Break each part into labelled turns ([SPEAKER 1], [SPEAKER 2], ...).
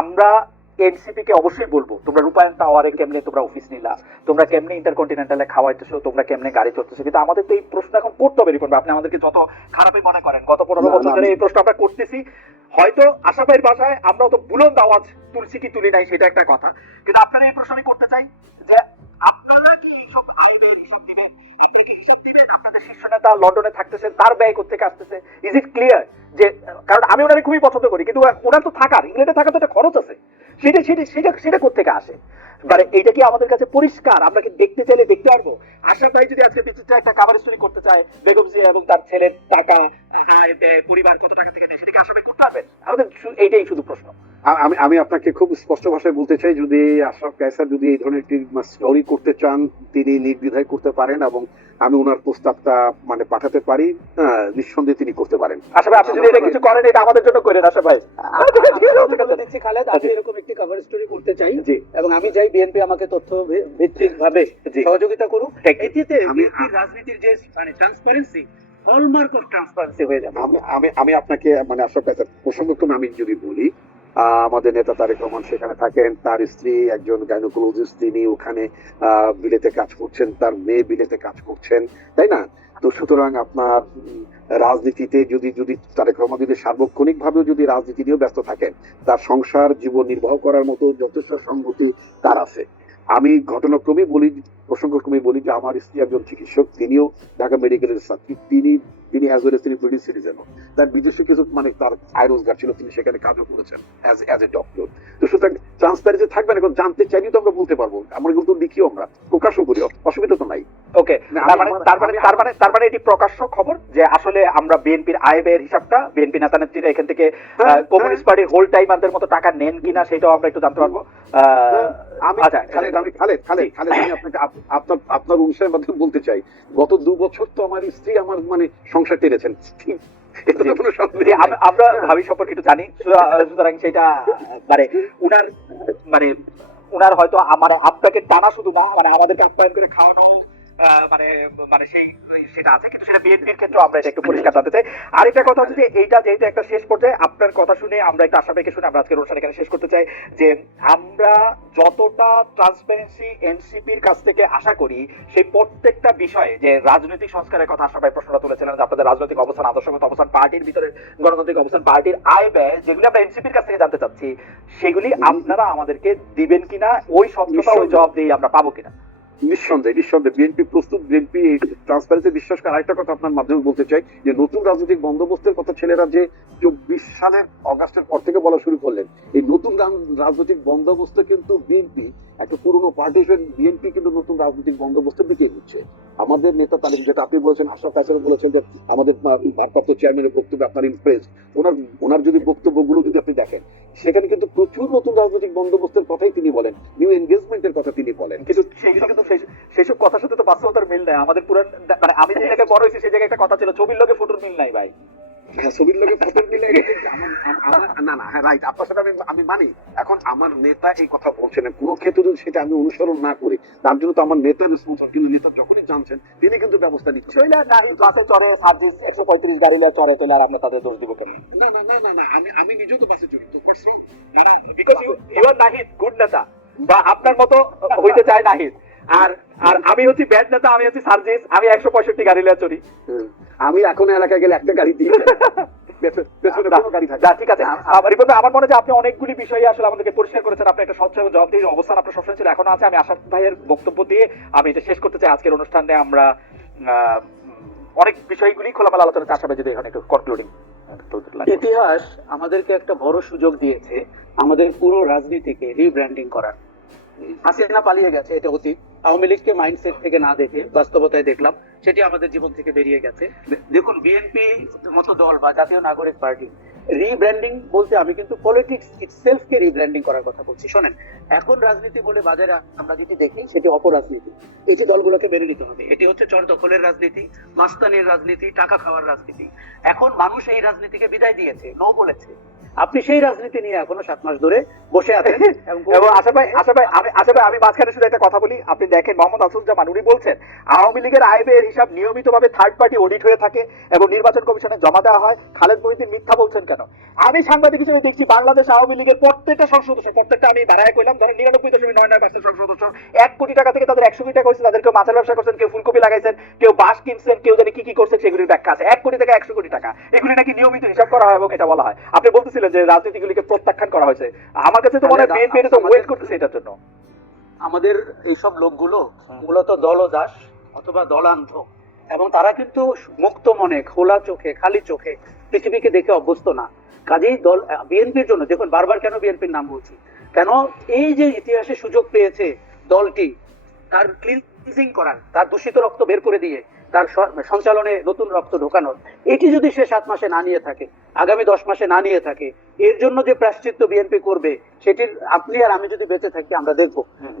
[SPEAKER 1] আমরা এনসিপি কে অবশ্যই বলব তোমরা রূপায়ণ টাওয়ারে কেমনে তোমরা অফিস নিলা তোমরা কেমনে ইন্টারকন্টিনেন্টালে খাওয়াইতেছো তোমরা কেমনে গাড়ি চড়তেছো কিন্তু আমাদের তো এই প্রশ্ন এখন করতে হবে রিপন আপনি আমাদেরকে যত খারাপই মনে করেন গত পনেরো বছর ধরে এই প্রশ্ন আমরা করতেছি। হয়তো আশাফাইয়ের ভাষায় আমরা তো বুলন্দ আওয়াজ তুলসী কি তুলি নাই সেটা একটা কথা। কিন্তু আপনারা এই প্রশ্ন আমি করতে চাই যে আপনারা কি এইসব আইনের হিসাব দিবেন? আপনারা কি হিসাব দিবেন? আপনাদের শীর্ষ নেতা লন্ডনে থাকতেছে তার ব্যয় করতে আসতেছে? ইজ ইট ক্লিয়ার যে, কারণ আমি ওনারে খুবই পছন্দ করি, কিন্তু ওনার তো থাকার, ইংল্যান্ডে থাকার তো একটা খরচ আছে। সেটা সেটা সেটা সেটা কোথেকে আসে? মানে এইটা কি আমাদের কাছে পরিষ্কার? আমরা কি দেখতে চাইলে দেখতে পারব? আশা ভাই যদি আজকে বিচিত্রা একটা কাভার স্টোরি করতে চায়, বেগম জিয়া এবং তার ছেলের টাকা পরিবার কত টাকা থেকে নেয়, সেটা কি আশা ভাই করতে পারবেন? আমাদের এইটাই শুধু প্রশ্ন।
[SPEAKER 2] আমি আমি আপনাকে খুব স্পষ্ট ভাষায় বলতে চাই যদি আশরাফ কায়সার যদি এই ধরনের একটি স্টোরি করতে চান তিনি নির্দ্বিধায় করতে পারেন এবং আমি ওনার প্রস্তাবটা মানে পাঠাতে পারি নিঃসন্দেহে তিনি করতে পারেন।
[SPEAKER 1] আশা ভাই আপনি যদি এটা কিছু করেন এটা আমাদের জন্য করেন আশা ভাই।
[SPEAKER 3] দিচ্ছি খালেদ আমি এরকম একটি কভার স্টোরি করতে চাই এবং আমি চাই বিএনপি আমাকে তথ্য ভিত্তিক ভাবে সহযোগিতা করুক। এটিতে
[SPEAKER 2] আমি-
[SPEAKER 3] রাজনীতির যে মানে ট্রান্সপারেন্সি হলমার্ক অফ ট্রান্সপারেন্সি হয়ে যাবে।
[SPEAKER 2] আমি আমি আপনাকে মানে আশরাফ কায়সার প্রসঙ্গক্রমে আমি যদি বলি আমাদের নেতা তারেক রহমান সেখানে থাকেন। তার স্ত্রী একজন গাইনোকোলজিস্ট তিনি ওখানে বিলেতে কাজ করছেন। তার মেয়ে বিলেতে কাজ করছেন, তাই না? তো সুতরাং আপনার রাজনীতিতে যদি যদি তারেক রহমান যদি সার্বক্ষণিক ভাবেও যদি রাজনীতি নিয়েও ব্যস্ত থাকেন, তার সংসার জীবন নির্বাহ করার মতো যথেষ্ট সংগতি তার আছে। আমি ঘটনাক্রমে বলি প্রসঙ্গক্রমে বলি যে আমার স্ত্রী একজন চিকিৎসক, তিনিও ঢাকা মেডিকেলের ছাত্রী। তিনি তিনি অ্যাজ ওয়েল তিনি ব্রিটিশ সিটিজেন তার বিদেশে কিছু মানে তার আয় রোজগার ছিল তিনি সেখানে কাজও করেছেন অ্যাজ অ্যাজ এ ডক্টর তো সুতরাং ট্রান্সপারেন্সি থাকবে না এখন জানতে চাইলেই তো আমরা বলতে পারব। আমরা কিন্তু লিখিও আমরা প্রকাশও করি অসুবিধা তো নাই।
[SPEAKER 1] ওকে তার মানে তার মানে তার মানে মানে এটি প্রকাশ্য খবর যে আসলে আমরা বিএনপির আয় ব্যয়ের হিসাবটা বিএনপি নেতা নেত্রীরা এখান থেকে কমিউনিস্ট পার্টির হোল টাইমারদের মতো টাকা নেন কিনা সেটাও আমরা একটু জানতে পারব। আহ,
[SPEAKER 2] আমি খালেদ আমি খালেদ খালেদ খালেদ আমি আপনাকে আপনার আপনার অনুষ্ঠানের মাধ্যমে বলতে চাই গত দু বছর তো আমার স্ত্রী আমার মানে সংসার টেনেছেন।
[SPEAKER 1] আমরা ভাবি সম্পর্কে একটু জানি। সুতরাং সুতরাং সেটা মানে উনার মানে উনার হয়তো মানে আপনাকে টানা শুধু না মানে আমাদেরকে আপ্যায়ন করে খাওয়ানো মানে মানে সেই, সেটা আছে, কিন্তু সেটা বিএনপির ক্ষেত্রে আমরা এটা একটু পরিষ্কার জানতে চাই। আরেকটা কথা হচ্ছে যে এইটা যেহেতু একটা শেষ পর্যায়ে, আপনার কথা শুনে আমরা একটা আশা শুনে আমরা আজকের অনুষ্ঠান এখানে শেষ করতে চাই যে আমরা যতটা ট্রান্সপারেন্সি এনসিপির কাছ থেকে আশা করি, সেই প্রত্যেকটা বিষয়ে যে রাজনৈতিক সংস্কারের কথা আশা ভাই প্রশ্নটা তুলেছিলেন আপনাদের রাজনৈতিক অবস্থান, আদর্শগত অবস্থান, পার্টির ভিতরে গণতান্ত্রিক অবস্থান, পার্টির আয় ব্যয়, যেগুলি আমরা এনসিপির কাছ থেকে জানতে চাচ্ছি, সেগুলি আপনারা আমাদেরকে দিবেন কিনা? ওই স্বচ্ছতা, ওই জবাব দিয়ে আমরা পাবো কিনা?
[SPEAKER 2] বিএনপি প্রস্তুত, বিএনপি ট্রান্সপারেন্সি বিশ্বাস করে আরেকটা কথা আপনার মাধ্যমে বলতে চাই, যে নতুন রাজনৈতিক বন্দোবস্তের কথা ছেলেরা যে চব্বিশ সালের অগাস্টের পর থেকে বলা শুরু করলেন, এই নতুন রাজনৈতিক বন্দোবস্ত কিন্তু বিএনপি, একটা পুরনো পার্টি হিসেবে বিএনপি কিন্তু নতুন রাজনৈতিক বন্দোবস্তের দিকে এগোচ্ছে আমাদের নেতা তালিম যেটা আপনি বলেছেন, আশরাফ কাসের বলেছেন তো আমাদের ভারপ্রাপ্ত চেয়ারম্যানের বক্তব্য আপনার ইমপ্রেস ওনার ওনার যদি বক্তব্যগুলো যদি আপনি দেখেন সেখানে কিন্তু প্রচুর নতুন রাজনৈতিক বন্দোবস্তের কথাই তিনি বলেন নিউ এনগেজমেন্টের কথা তিনি বলেন।
[SPEAKER 1] কিন্তু সেই কিন্তু সেসব কথার সাথে তো বাস্তবতার মিল নাই। আমাদের পুরান মানে আমি যে জায়গায় বড় হয়েছি সেই জায়গায় একটা কথা ছিল ছবির লোকে ফটোর মিল নাই ভাই।
[SPEAKER 2] ছবির লোকে ফটো দিলে এটা ঠিক। আমার- আমার- আমার- না না হ্যাঁ রাইট আপনার সাথে আমি আমি মানি। এখন আমার নেতা এই কথা বলছেন না। কোনো ক্ষেত্রে যদি সেটা আমি অনুসরণ না করি তার জন্য তো আমার নেতার রেসপন্সিবল কিন্তু নেতা যখনই জানছেন তিনি কিন্তু ব্যবস্থা নিচ্ছেন।
[SPEAKER 1] শৈলা নাহি বাসে চড়ে সার্জিস একশো পঁয়ত্রিশ গাড়ি চড়ে চলে আর আমরা তাদের দোষ দিব কেন
[SPEAKER 2] না না না না না আমি আমি নিজেও তো বাসে পার্সোনাল
[SPEAKER 1] মানে because you are Nahid good নেতা। বা আপনার মতো হইতে চায় নাহিদ আর আর আমি হচ্ছি ব্যাড নেতা আমি হচ্ছি সার্জিস আমি একশো পঁয়ষট্টি গাড়ি লিয়ে চড়ি।
[SPEAKER 2] আমি এখন এলাকায় গেলে একটা গাড়ি দিই পেছনে পেছনে কোনো গাড়ি থাকে
[SPEAKER 1] যা ঠিক আছে। আমার মনে হয় আপনি অনেকগুলি বিষয়ে আসলে আমাদেরকে পরিষ্কার করেছেন। আপনি একটা স্বচ্ছ এবং জবাবদিহির অবস্থান আপনার সবসময় ছিল এখনও আছে। আমি আশাফ ভাইয়ের বক্তব্য দিয়ে আমি এটা শেষ করতে চাই। আজকের অনুষ্ঠানে আমরা আহ, অনেক বিষয়গুলি খোলামেলা আলোচনা চাষ যদি এখন একটু কনক্লুডিং
[SPEAKER 3] ইতিহাস আমাদেরকে একটা বড় সুযোগ দিয়েছে আমাদের পুরো রাজনীতিকে রিব্র্যান্ডিং করার। হাসিনা পালিয়ে গেছে এটা অতীত। আওয়ামী লীগকে মাইন্ডসেট থেকে না দেখে বাস্তবতায় দেখলাম, সেটি আমাদের জীবন থেকে বেরিয়ে গেছে। দেখুন বিএনপি মতো দল বা জাতীয় নাগরিক পার্টি রিব্র্যান্ডিং বলতে আমি কিন্তু পলিটিক্স ইটসেলফকে রিব্র্যান্ডিং করার কথা বলছি। শোনেন, এখন রাজনীতি বলে বাজারে আমরা যেটি দেখি, সেটি অপরাজনীতি এই যে দলগুলোকে মেনে নিতে হবে, এটি হচ্ছে চর দখলের রাজনীতি, মাস্তানির রাজনীতি, টাকা খাওয়ার রাজনীতি। এখন মানুষ এই রাজনীতিকে বিদায় দিয়েছে নো বলেছে। আপনি সেই রাজনীতি নিয়ে এখনও সাত মাস ধরে বসে আছেন এবং
[SPEAKER 1] আশা ভাই আশা ভাই আমি আশা ভাই আমি মাঝখানে শুধু একটা কথা বলি। আপনি দেখেন মোহাম্মদ আসুজ্জামান উনি বলছেন আওয়ামী লীগের আয় ব্যয়ের হিসাব নিয়মিতভাবে থার্ড পার্টি অডিট হয়ে থাকে এবং নির্বাচন কমিশনে জমা দেওয়া হয়। খালেদ মহিউদ্দিন মিথ্যা বলছেন কেন? আমি সাংবাদিক হিসেবে দেখছি বাংলাদেশ আওয়ামী লীগের প্রত্যেকটা সংসদ সদস্য প্রত্যেকটা আমি দাঁড়ায় কইলাম ধরেন নিরানব্বই দশমিক নয় নয় পার্সেন্ট সংসদ সদস্য এক কোটি টাকা থেকে তাদের একশো কোটি টাকা হয়েছে তাদের কেউ মাছের ব্যবসা করছেন কেউ ফুলকপি লাগাইছেন কেউ বাস কিনছেন কেউ জানি কি কি করছেন সেগুলির ব্যাখ্যা আছে। এক কোটি থেকে একশো কোটি টাকা। এগুলি নাকি নিয়মিত হিসাব করা হয় এবং এটা বলা হয়। আপনি বলতেছিলেন যে রাজনীতিগুলিকে প্রত্যাখ্যান করা হয়েছে। আমার কাছে তো মনে হয় বিএনপি তো ওয়েট করতেছে এটার জন্য।
[SPEAKER 3] আমাদের এইসব লোকগুলো মূলত দলদাস অথবা দলান্ধ। এবং তারা কিন্তু মুক্ত মনে খোলা চোখে খালি চোখে পৃথিবীকে দেখে অভ্যস্ত না। কাজেই দল বিএনপির জন্য দেখুন বারবার কেন বিএনপির নাম বলছি কেন এই যে ইতিহাসে সুযোগ পেয়েছে দলটি তার ক্লিনজিং করার তার দূষিত রক্ত বের করে দিয়ে তার সঞ্চালনে নতুন রক্ত ঢোকানোর। এটি যদি সে সাত মাসে না নিয়ে থাকে আগামী দশ মাসে না নিয়ে থাকে এর জন্য যে প্রাশ্চিত্য বিএনপি করবে সেটির আপনি আর আমি যদি বেঁচে থাকি আমরা দেখব।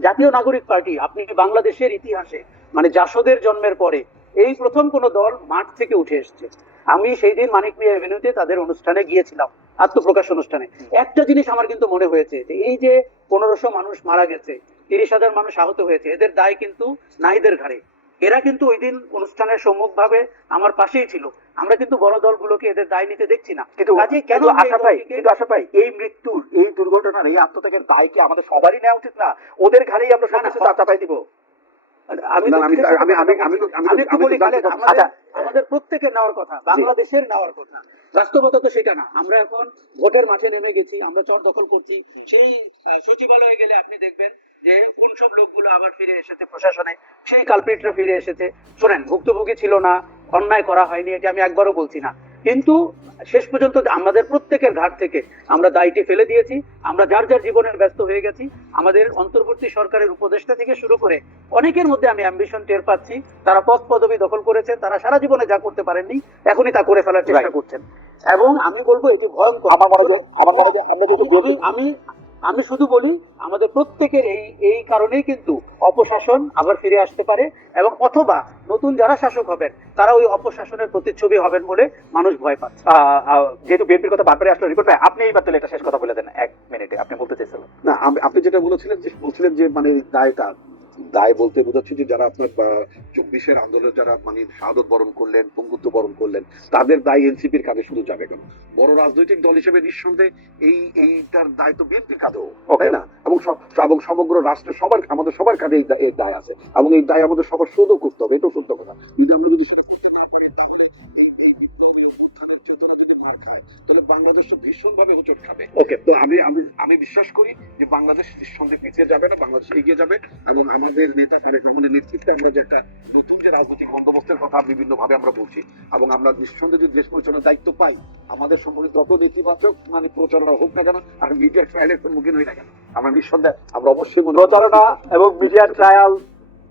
[SPEAKER 3] জাতীয় নাগরিক পার্টি আপনি বাংলাদেশের ইতিহাসে মানে জাসদের জন্মের পরে এই প্রথম কোন দল মাঠ থেকে উঠে এসেছে? আমি সেই দিন মানিক মিয়া এভিনিউতে তাদের অনুষ্ঠানে গিয়েছিলাম আত্মপ্রকাশ অনুষ্ঠানে। একটা জিনিস আমার কিন্তু মনে হয়েছে যে এই যে পনেরোশো মানুষ মারা গেছে তিরিশ হাজার মানুষ আহত হয়েছে এদের দায় কিন্তু নাইদের ঘাড়ে। এরা কিন্তু ওই দিন অনুষ্ঠানের সম্মুখ ভাবে আমার পাশেই ছিল। আমরা কিন্তু বড় দলগুলোকে এদের দায় নিতে দেখছি না।
[SPEAKER 1] কিন্তু
[SPEAKER 3] কেন
[SPEAKER 1] আশা
[SPEAKER 3] পাই
[SPEAKER 1] কিন্তু আশা পাই এই মৃত্যুর এই দুর্ঘটনার এই আত্মত্যাগের দায় কি আমাদের সবারই নেওয়া উচিত না? ওদের ঘাড়েই আমরা
[SPEAKER 3] সমস্ত
[SPEAKER 1] আশা পাই দিব?
[SPEAKER 3] আমাদের-। প্রত্যেকের নেওয়ার কথা বাংলাদেশের নেওয়ার কথা। বাস্তবতা তো সেটা না। আমরা এখন ভোটের মাঠে নেমে গেছি আমরা চর দখল করছি। সেই সচিবালয়ে গেলে আপনি দেখবেন যে কোন সব লোকগুলো আবার ফিরে এসেছে প্রশাসনে। সেই কালপিটরা ফিরে এসেছে। শোনেন ভুক্তভোগী ছিল না অন্যায় করা হয়নি এটা আমি একবারও বলছি না। কিন্তু শেষ পর্যন্ত আমাদের প্রত্যেকের ঘাট থেকে আমরা দায়টি ফেলে দিয়েছি আমরা যার যার জীবনের ব্যস্ত হয়ে গেছি আমাদের অন্তর্বর্তী সরকারের উপদেষ্টা থেকে শুরু করে অনেকের মধ্যে আমি অ্যাম্বিশন টের পাচ্ছি তারা পদ পদবি দখল করেছে তারা সারা জীবনে যা করতে পারেননি এখনই তা করে ফেলার চেষ্টা করছেন। এবং আমি বলব এটি ভয়ঙ্কর।
[SPEAKER 1] আমার মনে হয় আমার মনে হয় আমরা যদি
[SPEAKER 3] আমি- আমি শুধু বলি, আমাদের প্রত্যেকের এই এই কারণেই কিন্তু অপশাসন আবার ফিরে আসতে পারে এবং অথবা নতুন যারা শাসক হবেন তারা ওই অপশাসনের প্রতিচ্ছবি হবেন বলে মানুষ ভয় পাচ্ছে।
[SPEAKER 1] যেহেতু বিএনপির কথা বারবারই আসলো রিপোর্ট ভাই আপনি এইবার তাহলে এটা শেষ কথা বলে দেন, এক মিনিটে, আপনি বলতে চাইছেন
[SPEAKER 2] না আপনি যেটা বলেছিলেন যে, বলছিলেন যে মানে দায়টা দায় বলতে বোঝাচ্ছে যে যারা আপনার চব্বিশের আন্দোলনে যারা মানে শাহাদত বরণ করলেন পঙ্গুত্ব বরণ করলেন তাদের দায় এনসিপির কাঁধে শুধু যাবে কেন? বড় রাজনৈতিক দল হিসেবে নিঃসন্দেহে এই এইটার দায় তো বিএনপির কাঁধেও তাই না? এবং এবং সমগ্র রাষ্ট্রের সবার আমাদের সবার কাঁধে এই দায় আছে। এবং এই দায় আমাদের সবার শোধও করতে হবে এটাও সত্য কথা। যদি আমরা যদি সেটা করতে না পারি তাহলে যদি মার খায় তাহলে বাংলাদেশ তো ভীষণভাবে হোঁচট খাবে।
[SPEAKER 1] ওকে
[SPEAKER 2] তো আমি আমি আমি বিশ্বাস করি যে বাংলাদেশ নিঃসন্দেহে পিছিয়ে যাবে না বাংলাদেশ এগিয়ে যাবে এবং আমাদের নেতা তারেক রহমানের নেতৃত্বে আমরা যে একটা নতুন যে রাজনৈতিক বন্দোবস্তের কথা বিভিন্ন ভাবে আমরা বলছি এবং আমরা নিঃসন্দেহে যদি দেশ পরিচালনার দায়িত্ব পাই আমাদের সম্পর্কে যত নেতিবাচক মানে প্রচারণা হোক না কেন আর মিডিয়া ট্রায়ালের সম্মুখীন হই না কেন আমরা নিঃসন্দেহে আমরা অবশ্যই
[SPEAKER 1] প্রচারণা এবং মিডিয়া ট্রায়াল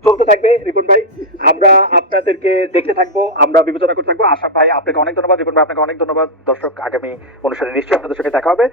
[SPEAKER 1] চলতে থাকবে, রিপন ভাই। আমরা আপনাদেরকে দেখতে থাকব, আমরা বিবেচনা করে থাকব। আশা ভাই, আপনাকে অনেক ধন্যবাদ। রিপন ভাই, আপনাকে অনেক ধন্যবাদ। দর্শক, আগামী অনুষ্ঠানে নিশ্চয়ই আপনাদের সঙ্গে দেখা হবে।